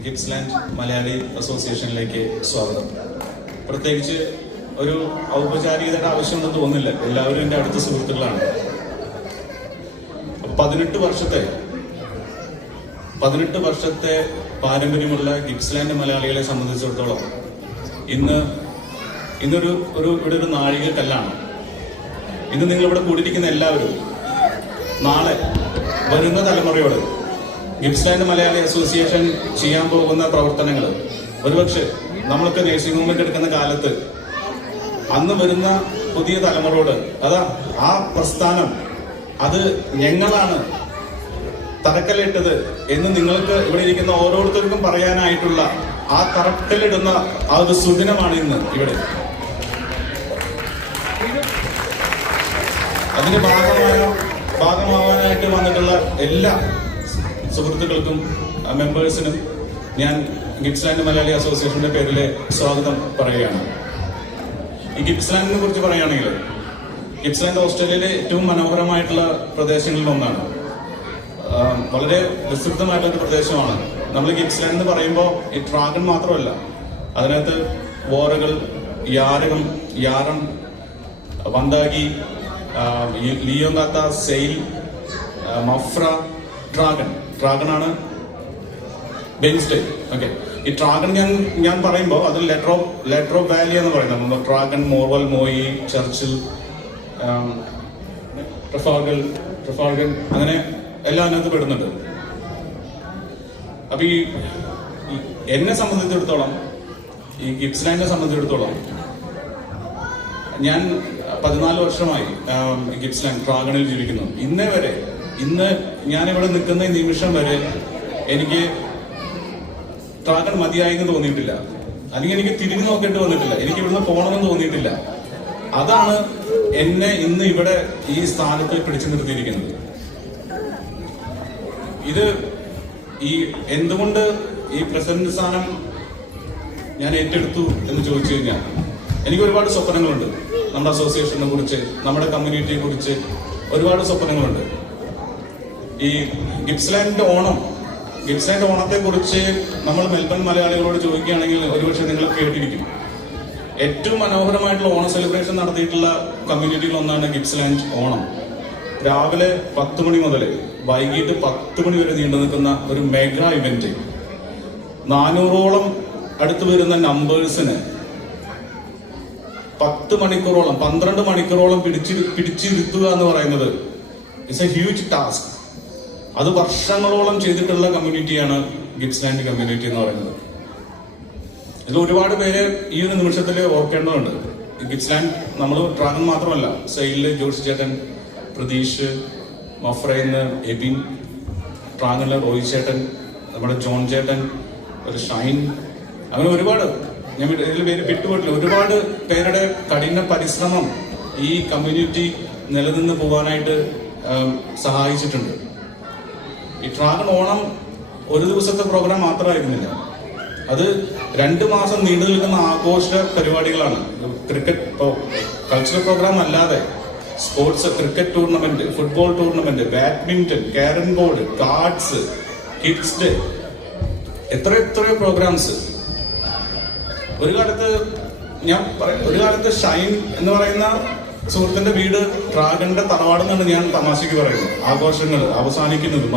Gippsland Malayali അസോസിയേഷനിലേക്ക് സ്വാഗതം. പ്രത്യേകിച്ച് ഒരു ഔപചാരികതയുടെ ആവശ്യമൊന്നും തോന്നുന്നില്ല, എല്ലാവരും എൻ്റെ അടുത്ത സുഹൃത്തുക്കളാണ്. 18 വർഷത്തെ പാരമ്പര്യമുള്ള ഗിപ്സ്ലാൻഡ് മലയാളികളെ സംബന്ധിച്ചിടത്തോളം ഇന്നൊരു ഇവിടെ ഒരു നാഴികക്കല്ലാണ്. ഇന്ന് നിങ്ങളിവിടെ കൂടിയിരിക്കുന്ന എല്ലാവരും നാളെ വരുന്ന തലമുറയോട് ഗിപ്സ്ലാൻഡ് മലയാളി അസോസിയേഷൻ ചെയ്യാൻ പോകുന്ന പ്രവർത്തനങ്ങൾ ഒരുപക്ഷെ നമ്മളൊക്കെ നേഴ്സിംഗ് മൂവ്മെന്റ് എടുക്കുന്ന കാലത്ത് അന്ന് വരുന്ന പുതിയ തലമുറയോട് ആ പ്രസ്ഥാനം അത് ഞങ്ങളാണ് തറക്കല്ലിട്ടത് എന്ന് നിങ്ങൾക്ക് ഇവിടെ ഇരിക്കുന്ന ഓരോരുത്തർക്കും പറയാനായിട്ടുള്ള ആ തറക്കല്ലിടുന്ന ആ ഒരു സുദിനമാണ് ഇന്ന് ഇവിടെ. അതിന് ഭാഗമാവാനായിട്ട് വന്നിട്ടുള്ള എല്ലാ സുഹൃത്തുക്കൾക്കും മെമ്പേഴ്സിനും ഞാൻ ഗിപ്സ്ലാൻഡ് മലയാളി അസോസിയേഷന്റെ പേരിൽ സ്വാഗതം പറയുകയാണ്. ഈ ഗിപ്സ്ലാൻഡിനെ കുറിച്ച് പറയുകയാണെങ്കിൽ ഗിപ്സ്ലാൻഡ് ഓസ്ട്രേലിയയിലെ ഏറ്റവും മനോഹരമായിട്ടുള്ള പ്രദേശങ്ങളിൽ ഒന്നാണ്. വളരെ വിസ്തൃതമായിട്ടൊരു പ്രദേശമാണ്. നമ്മൾ ഗിപ്സ്ലാൻഡ് എന്ന് പറയുമ്പോൾ ഈ ഡ്രാഗൺ മാത്രമല്ല, അതിനകത്ത് വോറകൾ, യാരം, വന്താഗി, ലിയോങ്കാത്ത, സെയിൽ, മഫ്ര, ഡ്രാഗണാണ് ബെൻസ്റ്റേ. ഓക്കെ, ഈ ഡ്രാഗൺ ഞാൻ പറയുമ്പോൾ അത് ലെറ്റർ ഓഫ് വാലി എന്ന് പറയുന്നത് ഡ്രാഗൺ, മോർവൽ, മോയി, ചർച്ചിൽ, ട്രഫാൾഗൻ അങ്ങനെ എല്ലാം അതിനകത്ത് പെടുന്നുണ്ട്. അപ്പൊ ഈ എന്നെ സംബന്ധിച്ചിടത്തോളം, ഈ ഗിപ്സ്ലാൻഡിനെ സംബന്ധിച്ചിടത്തോളം ഞാൻ 14 വർഷമായി ഗിപ്സ്ലാൻഡ് ഡ്രാഗണിൽ ജീവിക്കുന്നു. ഇന്ന് ഞാനിവിടെ നിൽക്കുന്ന ഈ നിമിഷം വരെ എനിക്ക് ഡ്രാഗൺ മതിയായെന്ന് തോന്നിയിട്ടില്ല, അല്ലെങ്കിൽ എനിക്ക് തിരിഞ്ഞു നോക്കേണ്ടി വന്നിട്ടില്ല, എനിക്ക് ഇവിടുന്ന് പോകണമെന്ന് തോന്നിയിട്ടില്ല. അതാണ് എന്നെ ഇന്ന് ഇവിടെ ഈ സ്ഥാനത്ത് പിടിച്ചു നിർത്തിയിരിക്കുന്നത്. ഇത് എന്തുകൊണ്ട് ഈ പ്രസിഡന്റ് സ്ഥാനം ഞാൻ ഏറ്റെടുത്തു എന്ന് ചോദിച്ചു കഴിഞ്ഞാൽ, എനിക്ക് ഒരുപാട് സ്വപ്നങ്ങളുണ്ട്. നമ്മുടെ അസോസിയേഷനെ കുറിച്ച്, നമ്മുടെ കമ്മ്യൂണിറ്റിയെ കുറിച്ച് ഒരുപാട് സ്വപ്നങ്ങളുണ്ട്. ഈ ഗിപ്സ്ലാൻഡ് ഓണത്തെ കുറിച്ച് നമ്മൾ മെൽബൺ മലയാളികളോട് ചോദിക്കുകയാണെങ്കിൽ ഒരുപക്ഷെ നിങ്ങൾ കേട്ടിരിക്കും. ഏറ്റവും മനോഹരമായിട്ടുള്ള ഓണം സെലിബ്രേഷൻ നടത്തിയിട്ടുള്ള കമ്മ്യൂണിറ്റിയിൽ ഒന്നാണ് ഗിപ്സ്ലാൻഡ് ഓണം. രാവിലെ 10 മണി മുതൽ വൈകിട്ട് 10 മണി വരെ നീണ്ടു നിൽക്കുന്ന ഒരു മെഗാ ഇവന്റ്. 400ഓളം അടുത്ത് വരുന്ന നമ്പേഴ്സിന് 10 മണിക്കൂറോളം 12 മണിക്കൂറോളം പിടിച്ചിരുത്തുക എന്ന് പറയുന്നത് ഇറ്റ്സ് എ ഹ്യൂജ് ടാസ്ക്. അത് വർഷങ്ങളോളം ചെയ്തിട്ടുള്ള കമ്മ്യൂണിറ്റിയാണ് ഗിപ്സ്ലാൻഡ് കമ്മ്യൂണിറ്റി എന്ന് പറയുന്നത്. ഇതിൽ ഒരുപാട് പേര് ഈ ഒരു നിമിഷത്തിൽ ഓർക്കേണ്ടതുണ്ട്. ഗിപ്സ്ലാൻഡ് നമ്മൾ ഡ്രാഗൺ മാത്രമല്ല, സെയിലില് ജോർജ് ചേട്ടൻ, പ്രതീഷ്, മഫ്രയിന്ന് എബിൻ, ഡ്രാഗണിലെ റോയി ചേട്ടൻ, നമ്മുടെ ജോൺ ചേട്ടൻ, ഒരു ഷൈൻ, അങ്ങനെ ഒരുപാട് ഞാൻ ഇതിൽ പേര് വിട്ടുപോയിട്ടില്ല. ഒരുപാട് പേരുടെ കഠിന പരിശ്രമം ഈ കമ്മ്യൂണിറ്റി നിലനിന്ന് പോകാനായിട്ട് സഹായിച്ചിട്ടുണ്ട്. ഈ ഡ്രാഗൺ ഓണം ഒരു ദിവസത്തെ പ്രോഗ്രാം മാത്രമായിരുന്നില്ല, അത് 2 മാസം നീണ്ടു നിൽക്കുന്ന ആഘോഷ പരിപാടികളാണ്. ക്രിക്കറ്റ് കൾച്ചറൽ പ്രോഗ്രാം അല്ലാതെ sports, cricket tournament, football tournament, badminton, carrom board, cards, kids day, എത്രയോ പ്രോഗ്രാംസ്. ഒരു കാലത്ത് ഷൈൻ എന്ന് പറയുന്ന സുഹൃത്തിന്റെ വീട് ഡ്രാഗണിന്റെ തറവാടെന്നാണ് ഞാൻ തമാശയ്ക്ക് പറയുന്നത്. ആഘോഷങ്ങൾ അവസാനിക്കുന്നത്